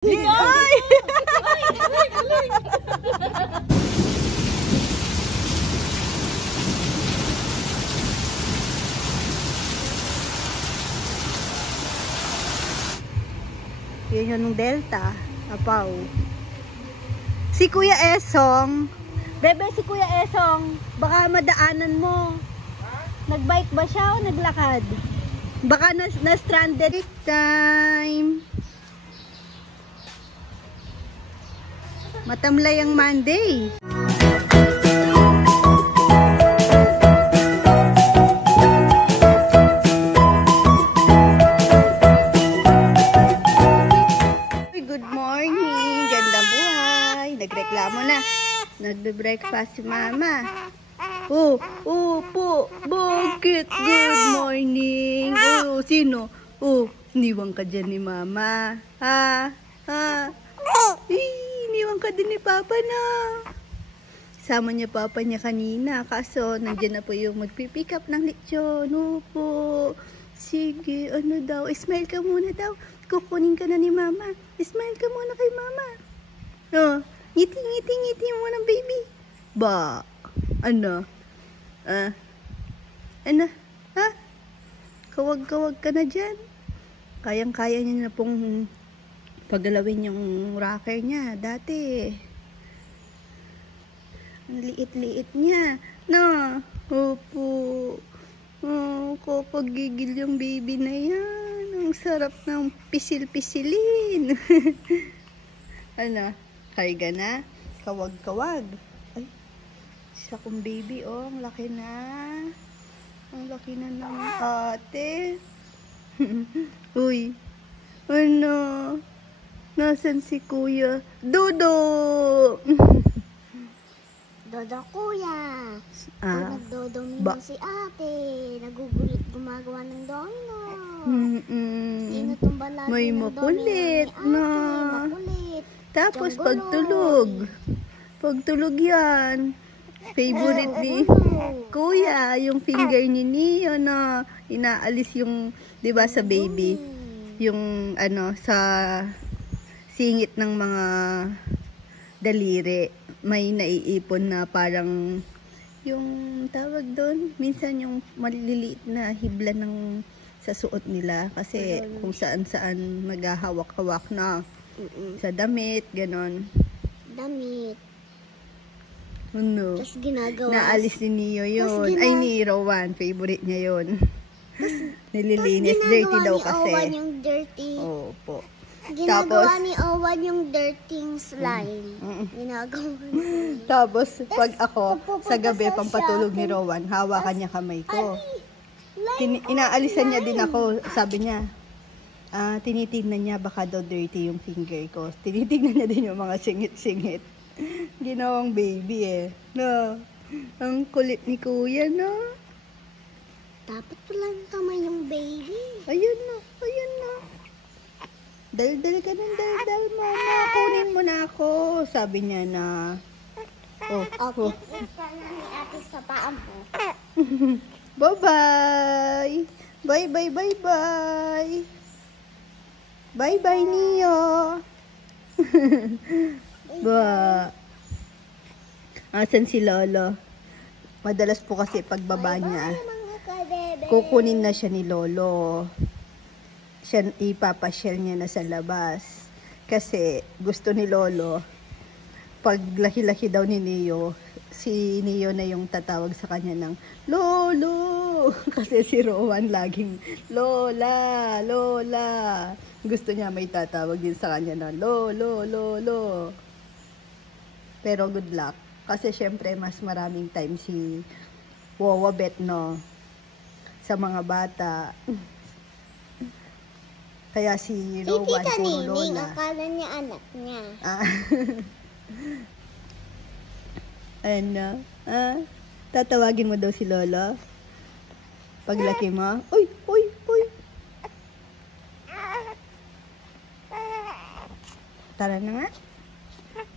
Ay! Yan yung Delta. Apaw. Si Kuya Esong. Bebe, si Kuya Esong. Baka madaanan mo. Nagbike ba siya o naglakad? Baka na-stranded. Time. Matamlay ang Monday. Good morning. Gandang buhay. Nagreklamo na. Nagbe-breakfast si Mama. Po. Bakit? Good morning. Sino? Iniwan ka dyan ni Mama. Iniwan ka din ni Papa na. Sama niya Papa niya kanina. Kaso, nandiyan na po yung magpipick up ng lechon. Opo. Sige, ano daw? Smile ka muna daw. Kukunin ka na ni Mama. Smile ka muna kay Mama. Ngiti muna, baby. Ba? Ano? Ano? Ha? Kawag-kawag ka na dyan. Kayang-kaya niya na pong pagalawin yung rocker niya. Dati. Ang liit-liit niya. No? Opo. Kapag gigil yung baby na yan. Ang sarap ng pisil-pisilin. Ano? Karga na? Kawag-kawag. Ay, isa kong baby, ang laki na. Ang laki na ng ate. Uy, ano? Nasaan si Kuya? Dodo! Dodo Kuya. Nagdodo muna si ate. Nagugulit gumagawa ng domino. Tinutumba lagi may ng makulit domino na. Makulit. Tapos pagtulog yan. Favorite ni Kuya, yung finger ni Neo na inaalis yung, 'di ba, sa baby, yung ano sa singit ng mga daliri, may naiipon na parang yung tawag doon, minsan yung maliliit na hibla ng sa suot nila kasi kung saan maghahawak-hawak na sa damit, ganon. Damit. Ano? Tapos ginagawa. Naalis ni Neo yun. Ay, ni Rowan. Favorite niya yun. Nililinis. Dirty daw kasi. Ginagawa ni Owan yung dirty. Opo. Ginagawa ni Owan yung dirty slime. Ginagawa niya. Tapos, pag ako, sa gabi, pampatulog ni Rowan, hawakan niya kamay ko. Inaalisan niya din ako. Sabi niya, tinitignan niya baka daw dirty yung finger ko. Tinitignan niya din yung mga singit-singit. Ginawang baby no? Ang kulit ni Kuya, no? Dapat pala kamay yung baby. Ayun na. Daldal ka ng daldal, Mama. Kunin mo na ako. Sabi niya na. Okay, sana ni ate sa paa mo. Bye-bye. Bye-bye. Bye-bye, Neo. Ba. Asan si Lolo? Madalas po kasi pagbaba niya, kukunin na siya ni Lolo. Siya, ipapasyal niya na sa labas. Kasi gusto ni Lolo, pag laki-laki daw ni Neo, si Neo na yung tatawag sa kanya ng Lolo. Kasi si Rowan laging Lola. Gusto niya may tatawag din sa kanya ng Lolo. Pero good luck. Kasi syempre mas maraming time si Wawabet, no? Sa mga bata. Kaya si Rowan puro Lola. Akala niya anak niya. Ano? Tatawagin mo daw si Lolo? Paglaki mo? Uy! Tara na nga.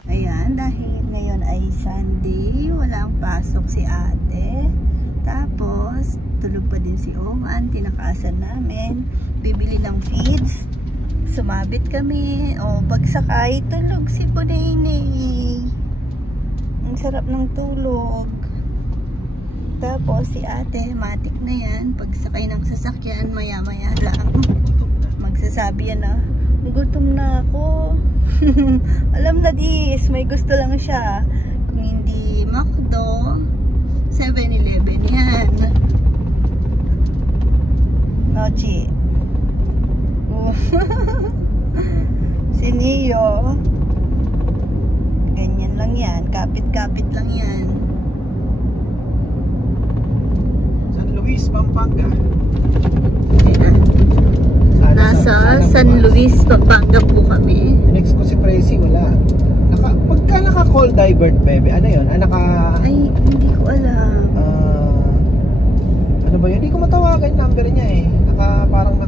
Ayan, dahil ngayon ay Sunday, walang pasok si ate. Tapos, tulog pa din si Oman, tinakasan namin. Bibili ng feeds. Sumabit kami. O, pagsakay, tulog si Bunay. Ang sarap ng tulog. Tapos si ate, matik na yan. Pagsakay ng sasakyan, maya-maya lang. Magsasabi yan na, gutom na ako. Alam na dis, may gusto lang siya. Kung hindi McDo, 7-Eleven yan. Nochi. Si Neo. Ganyan lang yan. Kapit-kapit lang yan. San Luis, Pampanga. Nasa San Luis, Pampanga po kami. Next ko si Prezi, wala. Pagka naka-call divert, bebe, ano yun? Ay, hindi ko alam. Ano ba yun? Hindi ko matawagan yung number niya eh. Parang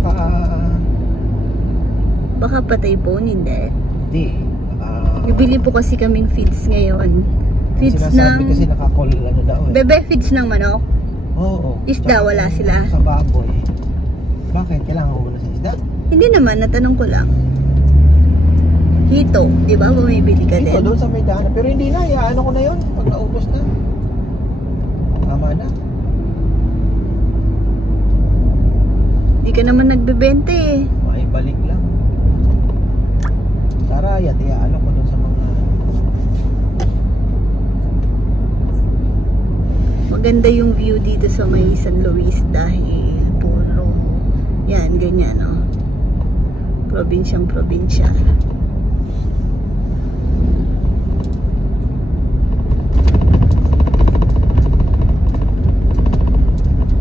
Baka patay phone, hindi. Hindi. Bibili po kasi kaming feeds ngayon. Feeds sinasabi ng... kasi naka-call, ano daw eh. Bebe, feeds ng manok? Oo. Isda, wala sila. Sa baboy. Bakit? Kailangan ko muna sa isda? Hindi naman, natanong ko lang. Hito, di ba? Bumibili ka Ito, din. doon sa may daanan. Pero hindi na, ano ko na yun. Pag naubos na. Tama na. Di ka naman nagbebenta eh. Maibalik lang. Saraya, ano ko doon sa mga... Maganda yung view dito sa may San Luis dahil puro yan, ganyan oh. Probinsyang probinsya.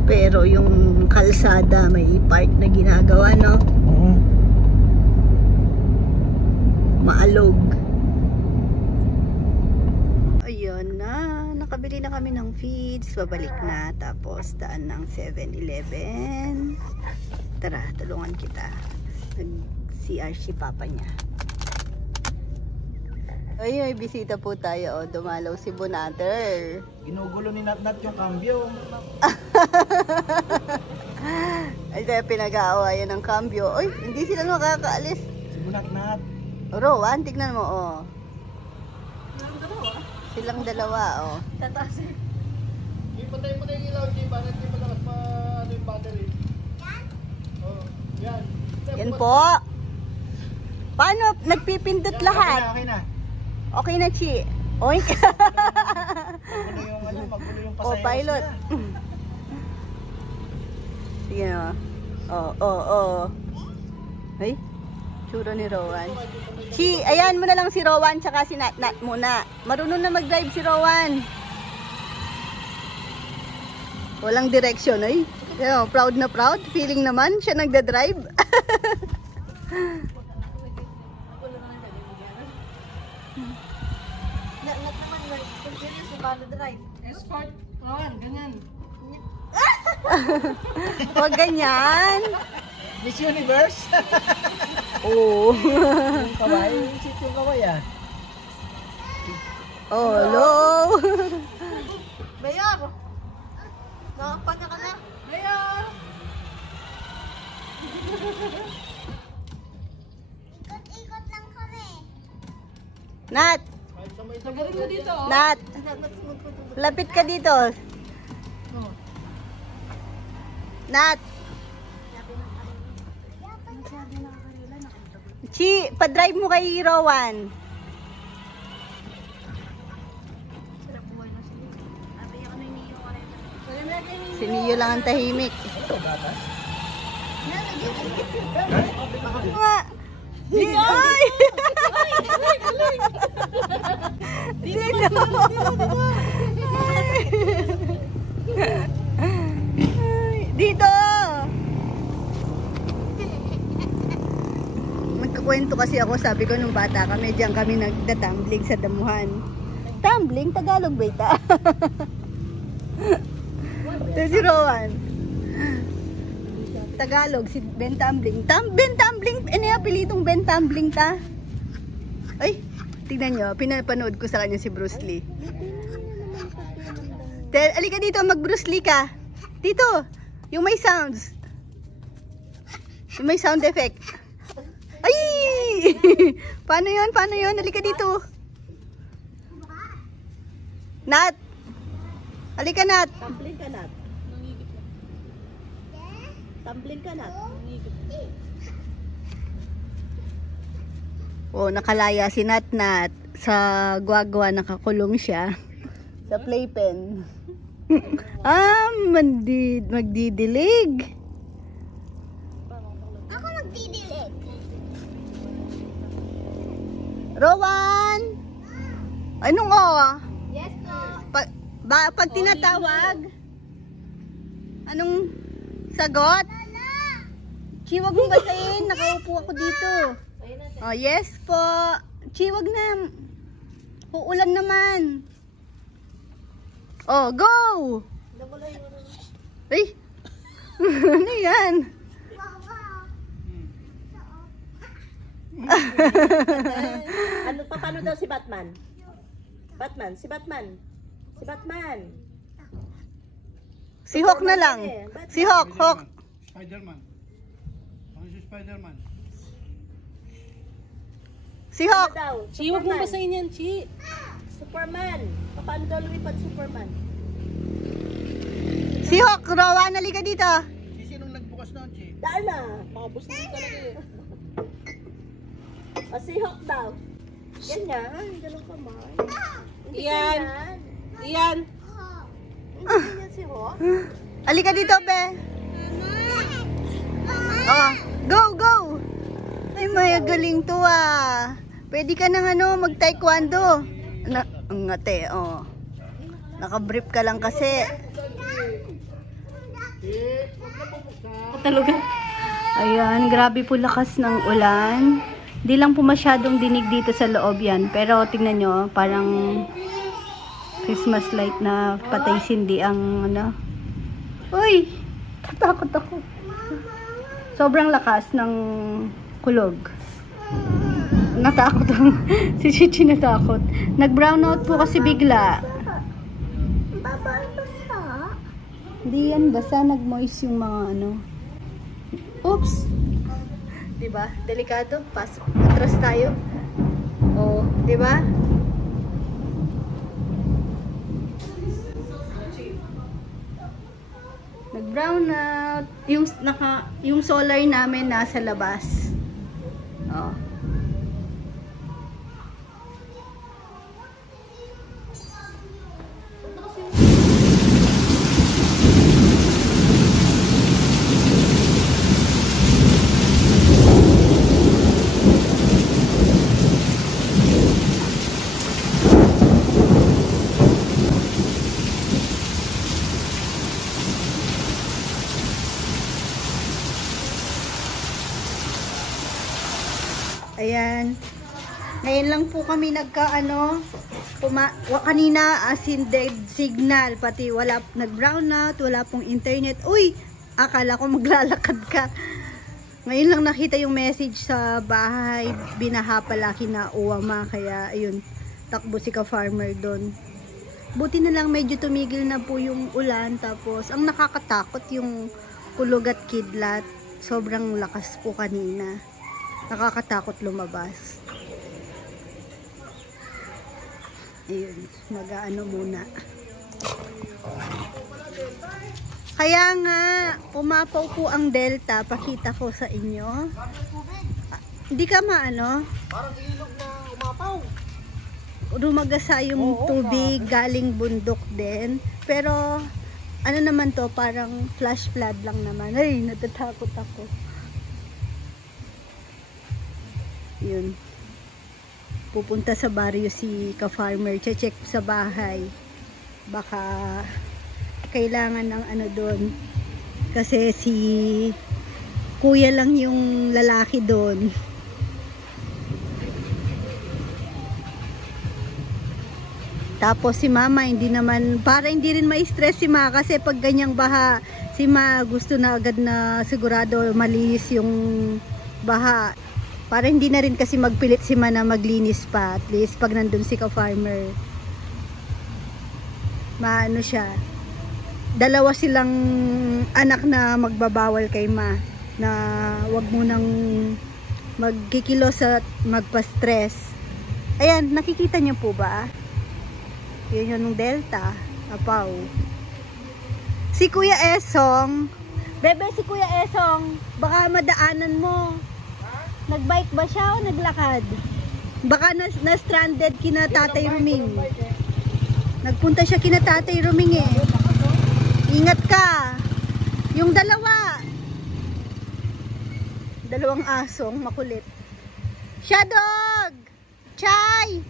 Pero yung kalsada may park na ginagawa, no? Maalog. Ayun na, nakabili na kami ng feeds, babalik na, tapos daan ng 7-Eleven. Tara, tulungan kita. Nag-CR si papa niya. Ay, bisita po tayo. Oh, dumalaw si Bonater. Ginugulo ni Natnat yung cambio. Ay, kaya pinag-aawayan ng cambio. Ay, hindi sila makakaalis. Si Bunatnat. Rowan, tignan mo, oh. Silang dalawa, oh. Tatasin. Ipatay mo na yung ilaw, Jay, para hindi malakas pa ano yung battery. Yan? Oo, yan. Yan po. Paano? Nagpipindot lahat. Okay na. Okay na, Chi. Oink. Magulo yung ano, magulo yung Oh, pasayaw. pilot. Sige na. Oh. Ay, tsura ni Rowan. Chi, ayan mo na lang si Rowan tsaka si Nat muna. Marunong na mag-drive si Rowan. Walang direction, ay. Pero, proud na proud. Feeling naman siya nagda-drive. Nat naman, kung serious, paano drive? Escort, Rowan, ganyan. Huwag ganyan. Miss Universe? Oo. Yung kaway, yung chip yung kaway ah. Oh, hello. Mayor! Nakapanya ka na? Mayor! Ikot-ikot lang kami. Nat, Nagaling mo dito, oh. Nat. Lapit ka dito. Nat. Chi, pa-drive mo kay Rowan. Si Neo lang ang tahimik. Nga. Ay! Dito. Dito. Nagkakwento kasi ako, sabi ko nung bata kami, diyan kami nagda-tumbling sa damuhan. Tumbling? Tagalog ba ita? Ito si Rowan. Tagalog, si Ben Tumbling. Ben Tumbling, apelidong Ben Tumbling ta. Ay, tignan nyo, pinapanood ko sa kanya si Bruce Lee. Alika dito, mag Bruce Lee ka. Dito, yung may sounds. Yung may sound effect. Ay! Paano yun? Paano yun? Halika dito. Nat! Halika, Nat. Tumbling ka, Nat. Tumbling ka, Nat. Oh, nakalaya si Nat Nat. Sa gwagwa nakakulong siya. Sa playpen. Magdidilig. Ako magdidilig. Rowan! Anong Yes, po. pag tinatawag? Anong sagot? Chi, wag mong basahin. Nakaupo ako dito. Oh, yes po. Chi, wag na. Uulan naman. Oh, go! Ay! Ano yan? Ano pa, paano daw si Batman? Si Batman. Si Hawk na lang. Si Hawk. Spider-Man. Ano si Spider-Man? Si Hawk. Daw, Chi, huwag mo basahin yan, Chi. Superman. Paano daw lumipad Superman? Si Hawk. Rowan, halika dito. Sinong nagbukas na, Chi? Daan na. Makabus na talaga eh. O si Hawk daw. Ganyan. Ganun ka man. Hindi Iyan. ganyan. Iyan. Hindi ganyan si Hawk. Halika dito, be. Oh, go, go. Ay, may galing to ah. Pwede ka nang mag-taekwondo. Ang ate, oh. Nakabrief ka lang kasi. Talaga. Ayan, grabe po lakas ng ulan. Di lang po masyadong dinig dito sa loob yan. Pero tingnan nyo, parang Christmas light na patay sindi ang Uy! Tatakot ako. Sobrang lakas ng kulog. Natakot ang si Chichi natakot. Nag-brownout po kasi bigla. Basa. Hindi yan basta nag-moist yung mga Oops! Diba? Delikado. Pasok. Atras tayo. Oh, diba? Nag-brown out. Yung solar namin nasa labas. Oh. Ayan. Ngayon lang po kami kanina as in dead signal, pati wala, nag-brown out, wala pong internet. Uy! Akala ko maglalakad ka. Ngayon lang nakita yung message sa bahay, binaha pala kina Uwama, kaya ayun, takbo si ka-farmer doon. Buti na lang medyo tumigil na po yung ulan, tapos ang nakakatakot yung kulog at kidlat. Sobrang lakas po kanina. Nakakatakot lumabas. Ayun, muna. Kaya nga, pumapaw po ang delta. Pakita ko sa inyo. Hindi ka Parang ilog na umapaw. Rumagasa yung tubig galing bundok din. Pero, naman to, parang flash flood lang naman. Ay, natatakot ako. Yun. Pupunta sa baryo si ka-farmer. Check sa bahay. Baka kailangan ng doon. Kasi si kuya lang yung lalaki doon. Tapos si mama hindi rin ma-stress si ma kasi pag ganyang baha, si ma gusto na agad na sigurado malinis yung baha. Para hindi na rin kasi magpilit si ma na maglinis pa. At least pag nandun si ka-farmer, siya. Dalawa silang anak na magbabawal kay ma na wag mo nang magkikilos at magpa-stress. Ayan, nakikita niyo po ba? Yun yung Delta. Apaw. Si Kuya Esong, bebe, si Kuya Esong, baka madaanan mo. Nagbike ba siya o naglakad? Baka na-stranded kina Tatay Ruming. Nagpunta siya kina Tatay Ruming eh. Ingat ka. Yung dalawang asong makulit. Shadog! Chay!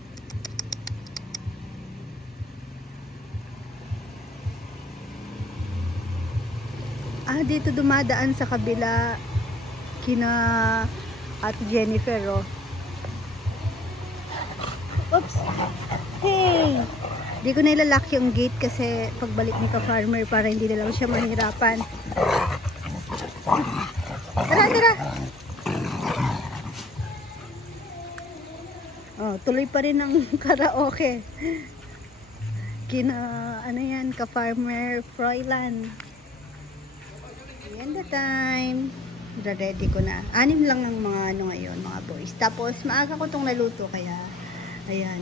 Dito dumadaan sa kabila kina Ate Jennifer, oh. Oops! Hey! Di ko na ilalak yung gate kasi pagbalik ni ka-farmer para hindi na lang siya mahirapan. Tara, tara! Oh, tuloy pa rin ang karaoke. Kina, ano yan, ka-farmer Froilan. Ayan the time. Ready ko na. 6 lang ng mga ano ngayon, mga boys. Tapos, maaga ko tong naluto kaya, ayan,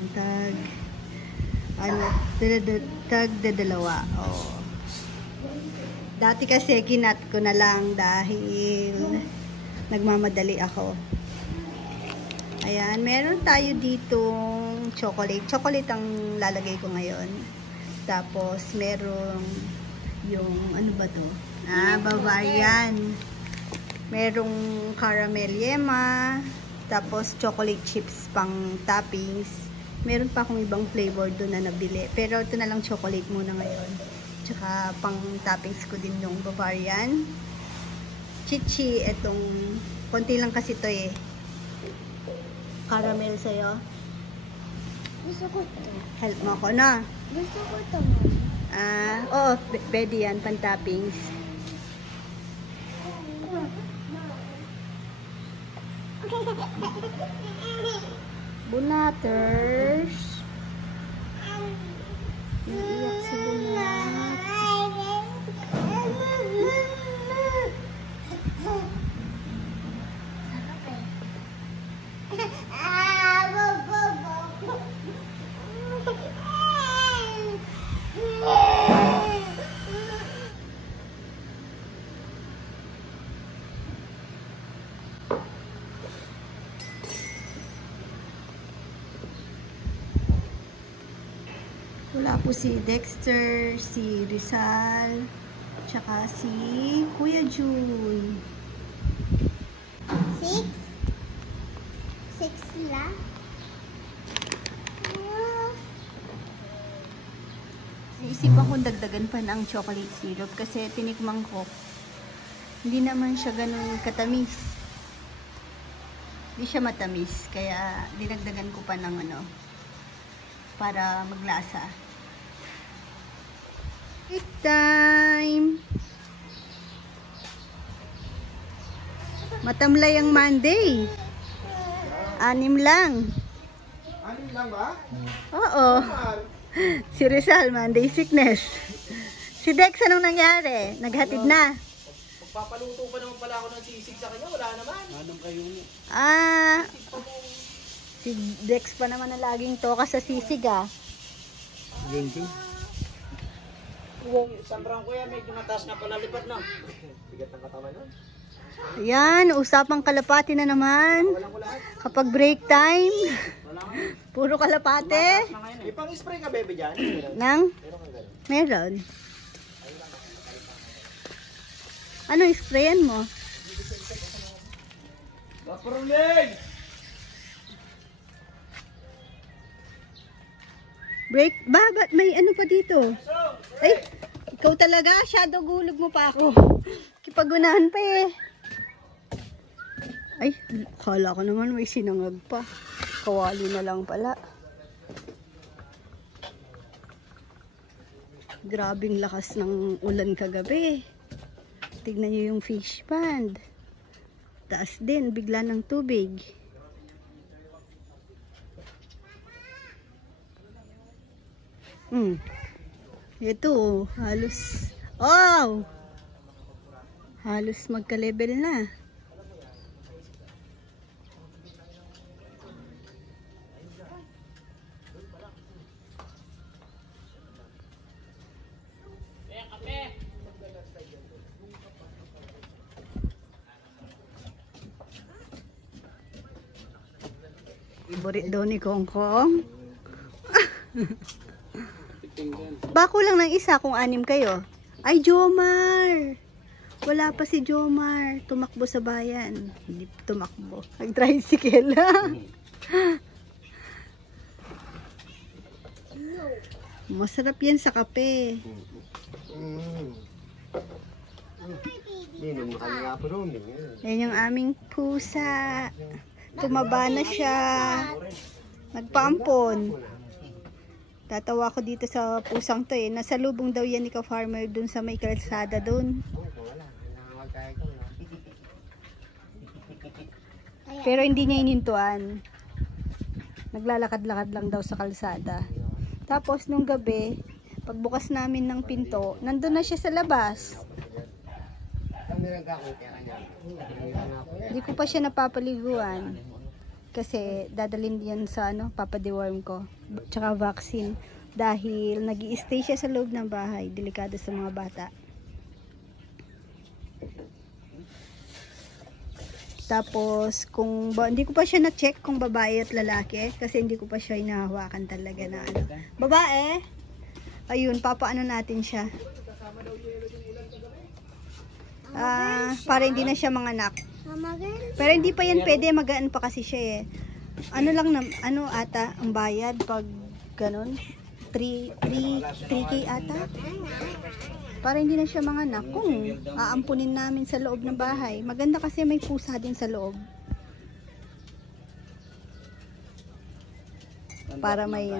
dalawa. Oh. Dati kasi kinat ko na lang dahil nagmamadali ako. Ayan, meron tayo ditong chocolate. Chocolate ang lalagay ko ngayon. Tapos, meron yung, ano ba to? Bavarian. Merong caramel yema. Tapos, chocolate chips pang toppings. Meron pa akong ibang flavor doon na nabili. Pero ito na lang chocolate muna ngayon. Tsaka pang toppings ko din yung Bavarian. Chichi, etong konti lang kasi to eh. Caramel sa'yo. Gusto ko to. Help mo ako na. Gusto ko to. Oo, pwede yan, pan toppings. Bunaters. Naiiyak si Bunat. Wala po si Dexter, si Rizal, tsaka si Kuya Jun. 6? 6 sila? Naisipan kong dagdagan pa ng chocolate syrup kasi tinikman ko. Hindi naman siya ganun katamis. Hindi siya matamis. Kaya dinagdagan ko pa ng ano, para maglasa. Eat time! Matamlay ang Monday. 6 lang. 6 lang ba? Oo. Si Rizal, Monday sickness. Si Dex, anong nangyari? Naghatid na. Magpapaluto pa naman pala ako ng sisig sa kanya, wala naman. Anong kayo? Si Dex pa naman na laging toka sa sisig ah. Ginting. Sambrang kuya, medyo mataas na pala lipat na. Bigat ng katawan nun. Ayan, usapang kalapati na naman. Kapag break time, puro kalapate. Ipang-spray ka, bebe, dyan? Nang? Meron. Anong sprayan mo? Kaparuling! Break? Ba't may ano pa dito? Ay, ikaw talaga. Shadow, gulog mo pa ako. Kipagunahan pa eh. Ay, kala ko naman may sinangag pa. Kawali na lang pala. Grabing lakas ng ulan kagabi. Tignan nyo yung fish pond. Taas din, bigla ng tubig. Ito, halos, halos magka-level na. Favorite daw ni Kongkong. Bako lang ng isa kung 6 kayo. Ay, Jomar! Wala pa si Jomar. Tumakbo sa bayan. Hindi tumakbo. Nag-tricycle. Masarap yan sa kape. Yan yung aming pusa. Tumaba na siya. Nagpaampon. Tatawa ko dito sa pusang to eh. Nasa lubong daw yan ni ka-farmer dun sa may kalsada dun. Pero hindi niya inintuan. Naglalakad-lakad lang daw sa kalsada. Tapos nung gabi, pagbukas namin ng pinto, nandun na siya sa labas. Hindi ko pa siya napapaliguan. Kasi dadalhin yan sa papadeworm ko. Tsaka vaccine. Dahil nag-i-stay siya sa loob ng bahay. Delikado sa mga bata. Tapos, hindi ko pa siya na-check kung babae at lalaki. Kasi hindi ko pa siya inahawakan talaga na Babae? Ayun, papaano natin siya. Para hindi na siya manganak. Pero hindi pa yan pwede, magaan pa kasi siya eh. Ata ang bayad pag ganun? 3K ata? Para hindi na siya manganak. Kung aampunin namin sa loob ng bahay. Maganda kasi may pusa din sa loob. Para may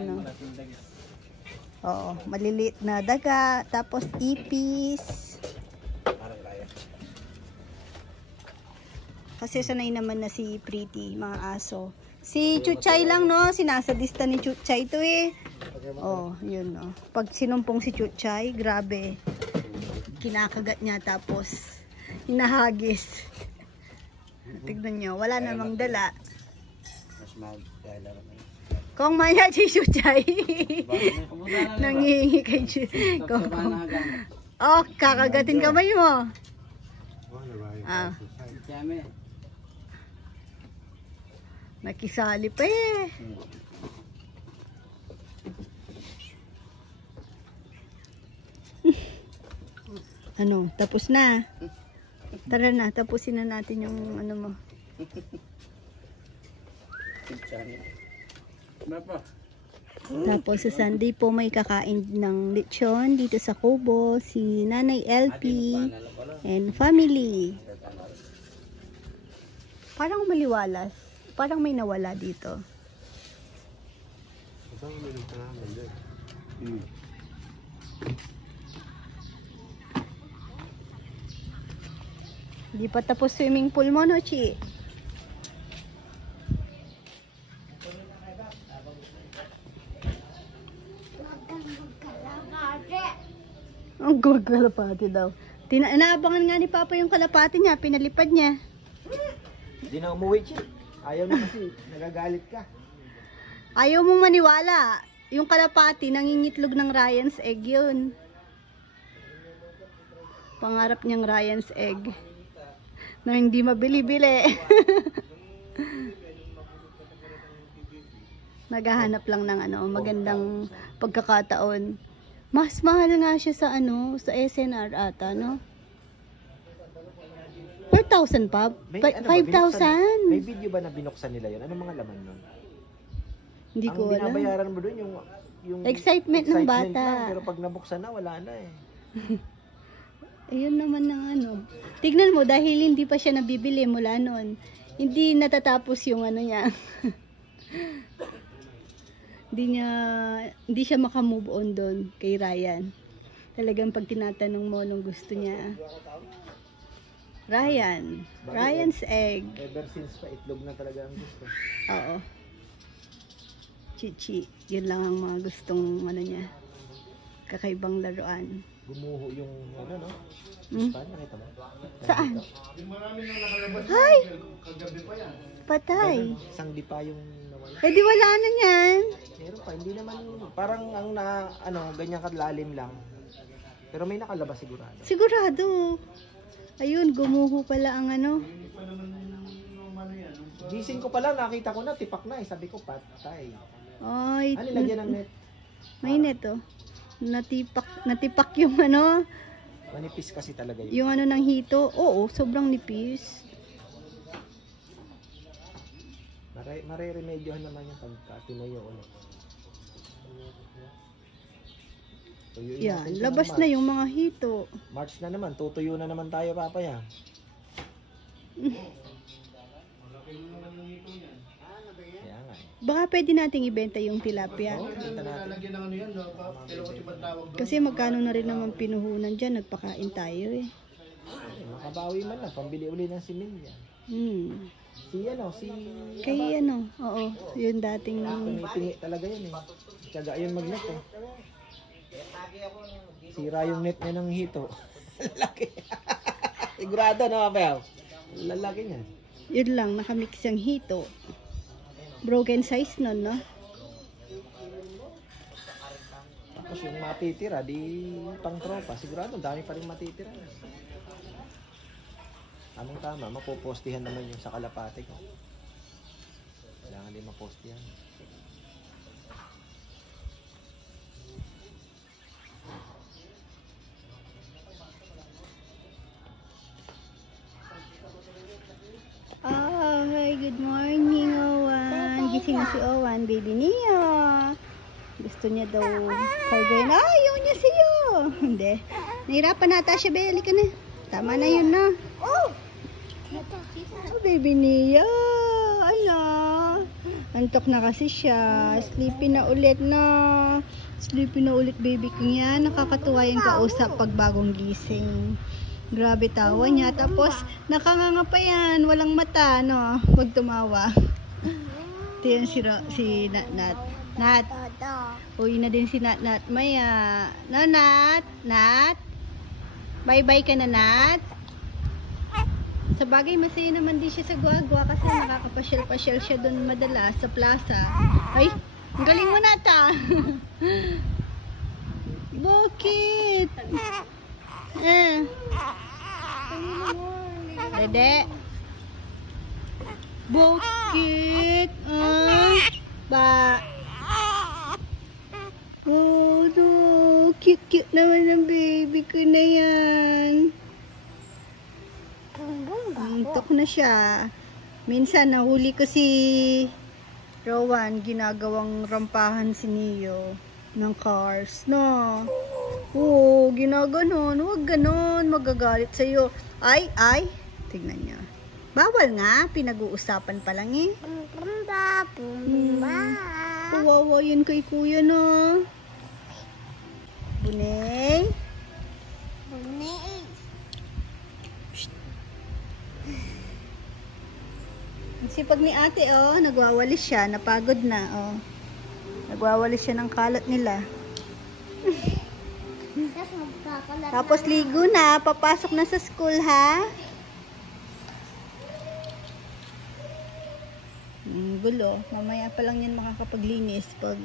Oo, maliliit na daga. Tapos ipis. Kasi sanay naman na si Pretty, mga aso. Si Chuchay lang, no? Sinasadista ni Chuchay to eh. Oh, yun, no? Pag sinumpong si Chuchay, grabe. Kinakagat niya tapos hinahagis. Tignan nyo, wala namang dala. Kung maya si Chuchay. Nangihingi kay Chuchay. Oh, kakagatin kamay mo. Nakisali pa eh. Tapos na. Tara na, tapusin na natin yung mo. Tapos sa Sunday po may kakain ng lechon dito sa Kubo, si Nanay LP and family. Parang maliwalas. Parang may nawala dito. Hindi pa tapos swimming pool mo, no, Chi? Ang kalapati daw. Inaabangan nga ni Papa yung kalapati niya. Pinalipad niya. Hindi na umuwi, Chi. Ayaw na kasi. Nagagalit ka. Ayaw mong maniwala. Yung kalapati, nangingitlog ng Ryan's egg yun. Pangarap niyang Ryan's egg. Na hindi mabili-bili. Naghahanap lang ng magandang pagkakataon. Mas mahal nga siya sa sa SNR ata, no? 4,000 pa? 5,000? May video ba na binuksan nila yun? Anong mga laman nun? Hindi ko alam. Ang binabayaran mo dun yung excitement ng bata. Lang, pero pag nabuksan na, wala na eh. Ayun naman ng Tignan mo, dahil hindi pa siya nabibili mula noon. Hindi natatapos yung niya. Hindi siya makamove on doon kay Ryan. Talagang pag tinatanong mo nung gusto niya. Ryan's egg. Ever since pa itlog na talaga ang gusto. Oo. Chichi, yun lang ang mga gustong niya. Kakaibang laruan. Gumuho yung no? Nakita mo? Saan? Hay! Patay. Isang dipa yung nawala. Eh di wala na yan. Meron pa, hindi naman, parang ganyan kalalim lang. Pero may nakalabas sigurado. Sigurado. Ayun, gumuho pala ang Gising ko pa lang, nakita ko na, tipak na eh. Sabi ko, patay. Ay, Ano, lagyan ng net? may net oh. Natipak yung ano, Manipis kasi talaga yun. yung ano ng hito. Oo, sobrang nipis. Mareremedyohan naman yung pagka tinayo ulit. Tuyuin natin Yan, siya labas ng na March. yung mga hito. March na naman, tutuyo na naman tayo, Papa yan. Kaya nga eh. Baka pwede nating ibenta yung tilapia. Oo, kita natin. Lagyan ng ano yan, no? Pero kung ibang tawag doon. Kasi magkano na rin naman pinuhunan dyan, nagpakain tayo eh. Makabawi man lang, pambili uli ng similya. Si Kaya ano, oo, yun dating Pingi talaga yun eh. Tiyaga yun magnet eh. Sira yung net niya ng hito. Lalaki. Sigurado na Mabel. Lalaki niya. yun lang, nakamix yung hito. Broken size nun, no? Tapos yung matitira, di pang tropa. Sigurado, dami pa rin matitira. Tamang tama, mapopostihan naman yung sa kalapate ko. Kailangan din mapostihan. Hi, good morning, Owan. Gising na si Owan, baby niya. Gusto niya daw kagayin. Ayaw niya sa'yo. Hindi. Nahirapan nata siya, Beli ka na. Tama na yun na. Oh, baby niya. Ano? Antok na kasi siya. Sleepy na ulit na. Sleepy na ulit, baby ko niya. Nakakatuwa yung kausap pag bagong gising. Grabe tawa niya. Tapos, nakanganga pa yan. Walang mata, no? Huwag tumawa. Ito yun si Nat. Nat. Uwi na din si Nat Maya. No, Nat? Nat? Bye-bye ka na, Nat? Sa bagay, masaya naman din siya sa Guagua kasi nakakapasyal-pasyal siya doon madalas sa plaza. Ay, ang galing mo, Nata. Bakit? Dede. Bakit? Ba? Oh, no. Cute-cute naman ang baby ko na yan. Antok na siya. Minsan, nahuli ko si Rowan, ginagawang rampahan si Neo ng cars, no? Oo, ginaganon. Huwag ganon. Magagalit sa'yo. Ay. Tignan niya. Bawal nga. Pinag-uusapan pa lang eh. Kawawa yun kay kuya, no? Bunay. Sipag ni ate, oh. Nagwawalis siya. Napagod na, oh. Nagwawalis siya ng kalat nila. Tapos ligo na. Papasok na sa school, ha? Gulo. Mamaya pa lang yan makakapaglinis pag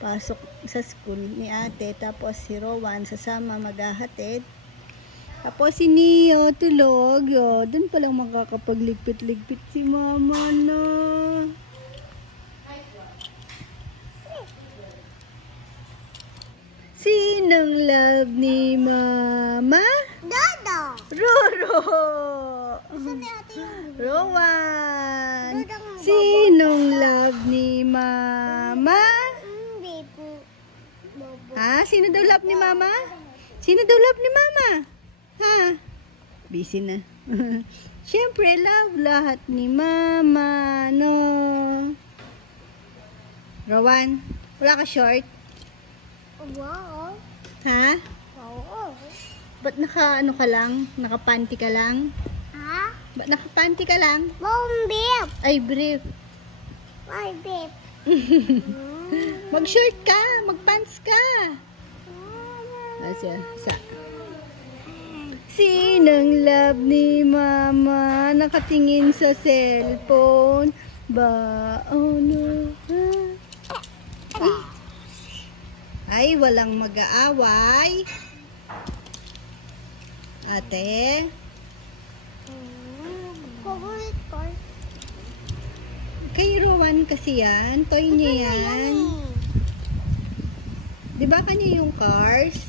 pasok sa school ni ate. Tapos si Rowan sasama maghahatid. Tapos si Neo tulog. Doon pa lang makakapagligpit-ligpit si mama na. Sinong love ni mama? Dodo! Roro! Saan ni ate yung Rowan! Dodo nga, Sinong love ni mama? Hindi po. Bobo. Ha? Sino daw love ni mama? Sino daw love ni mama? Ha? Busy na. Siyempre, love lahat ni mama, no? Rowan, wala ka short? Wow. Ha? Wow. Ba't naka-ano ka lang? Naka-panty ka lang? Ha? Ba't naka-panty ka lang? Wow, beep. Ay, brief. Why, beep? Mag-short ka, mag-pants ka. Asya, sa. Sinong love ni mama nakatingin sa cellphone? Ba, oh no. Ay, walang mag-aaway. Ate, Favorite part. Kay Rowan kasi yan. Toy niya yan. Di ba kanya yung cars?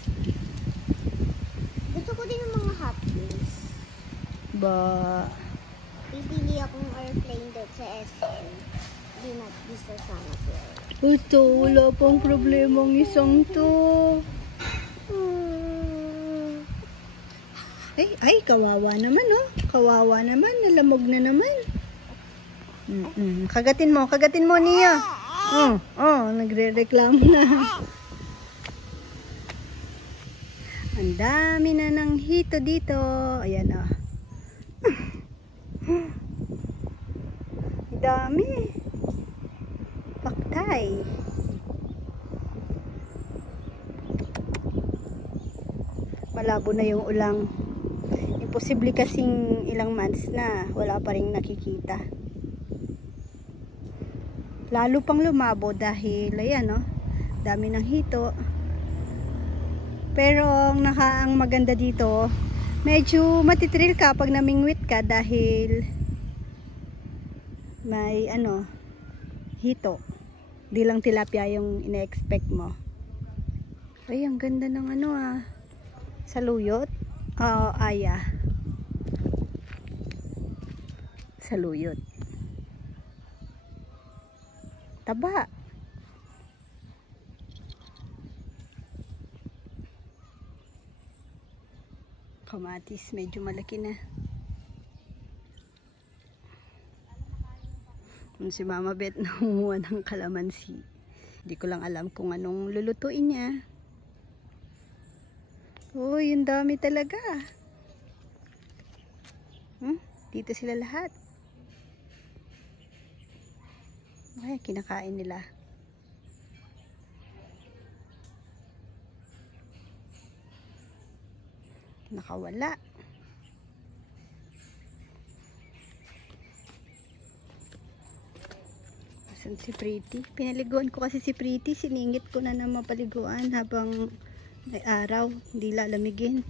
Gusto ko din ng mga Hot Wheels. Ba... Pipili akong airplane doon sa SM. Di na gusto sana sila. Ito, wala pang problemang isang to. Ay, kawawa naman, oh. Kawawa naman, nalamog na naman. Kagatin mo niya. Nagre-reklamo na. Ang dami na ng hito dito. Ayan, oh. Dami. Paktay. Malabo na yung ulang. Imposible kasing ilang months na wala pa rin nakikita. Lalo pang lumabo dahil ayan, no? Dami ng hito. Pero ang maganda dito, medyo matitril ka pag namingwit ka dahil may hito. Di lang tilapia yung ina-expect mo. Ay, ang ganda ng saluyot. Aya. Saluyot. Taba. Kamatis, medyo malaki na. Si Mama Bet nangunguha ng kalamansi. Hindi ko lang alam kung anong lulutuin niya. Uy, yung dami talaga. Dito sila lahat. Ay, kinakain nila. Nakawala. Asan si Pretty? Pinaliguan ko kasi si Pretty. Siningit ko na mapaliguan habang may araw. Hindi lalamigin.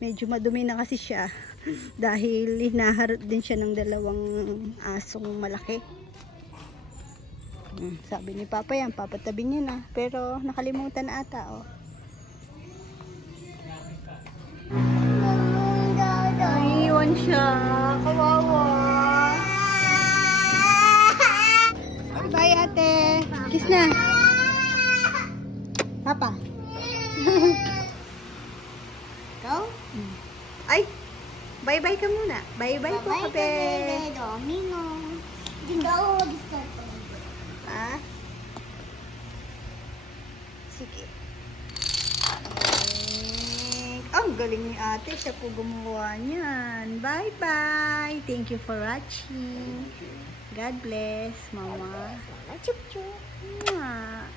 Medyo madumi na kasi siya. Dahil hinaharot din siya ng dalawang asong malaki. Sabi ni Papa yan, papatabi niya na. Pero nakalimutan na ata, oh. Iwan siya. Kawawa. Bye, ate. Kiss na. Papa. Ikaw? Ay! Bye-bye ka muna. Bye-bye po, kape. Domino. Hindi daw mag-start pa. Ha? Sige. Ang galing ni ate. Siya po gumawa niyan. Bye-bye. Thank you for watching. God bless, Mama. Chup-chup. Mwah.